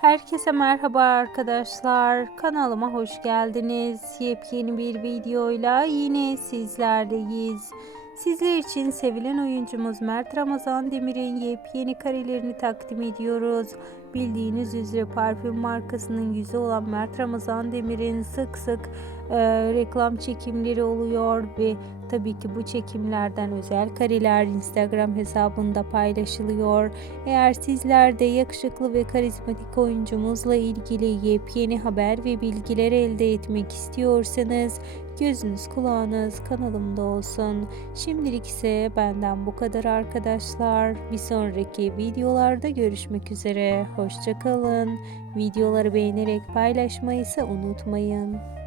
Herkese merhaba arkadaşlar. Kanalıma hoş geldiniz. Yepyeni bir videoyla yine sizlerleyiz. Sizler için sevilen oyuncumuz Mert Ramazan Demir'in yepyeni karelerini takdim ediyoruz. Bildiğiniz üzere parfüm markasının yüzü olan Mert Ramazan Demir'in sık sık e, reklam çekimleri oluyor ve tabii ki bu çekimlerden özel kareler Instagram hesabında paylaşılıyor. Eğer sizler de yakışıklı ve karizmatik oyuncumuzla ilgili yepyeni haber ve bilgiler elde etmek istiyorsanız gözünüz kulağınız kanalımda olsun. Şimdilik ise benden bu kadar arkadaşlar. Bir sonraki videolarda görüşmek üzere. Hoşçakalın. Videoları beğenerek paylaşmayı ise unutmayın.